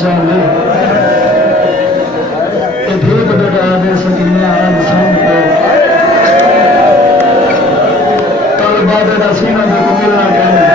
शाले ये भेद बटा दे सकिया संतो कल बाद रसीना दे मिलना करें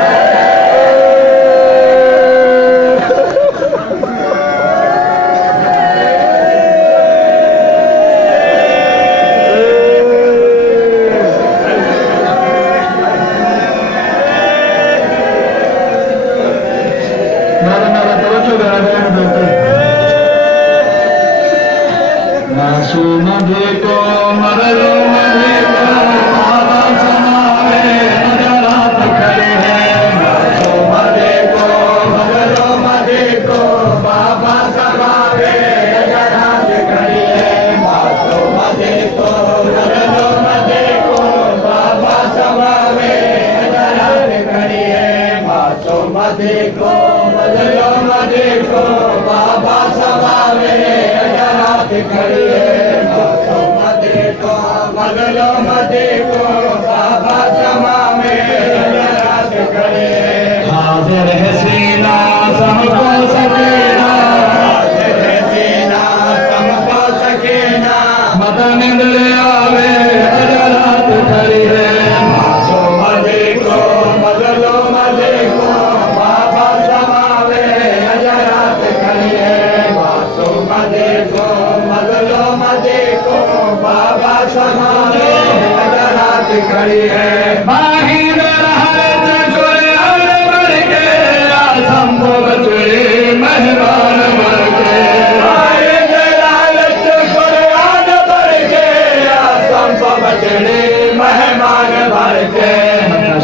मासूम देखो मरलो देखो बाबा समावे नजरात खड़े हैं मासूम देखो मरलो देखो बाबा समावे नजरात खड़ी है मासूम देखो मरलो देखो बाबा समावे नजरात खड़ी है मासूम देखो मरलो देखो बाबा समावे नजरात खड़ी है मासूम देखो मरलो देखो बाबा समावे नजरात खड़ी है हाजिर है सीना सबको सकीना हाजिर है सीना सबको सकीना मदन ले आवे नजरात खड़ी है मासूम देखो मरलो देखो बाबा समावे नजरात खड़ी है मासूम देखो मरलो देखो बाबा समावे नजरात खड़ी है बाहिर रहत जुड़े और बढ़ के आसम को बचड़े मेहमान भर के बाहिर रहत जुड़े और बढ़ के आसम को बचड़े मेहमान भर के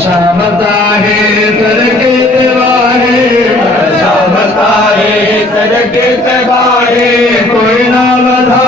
शामता है तरके तिवारे शामता है तरके तिवारे कोई ना बधा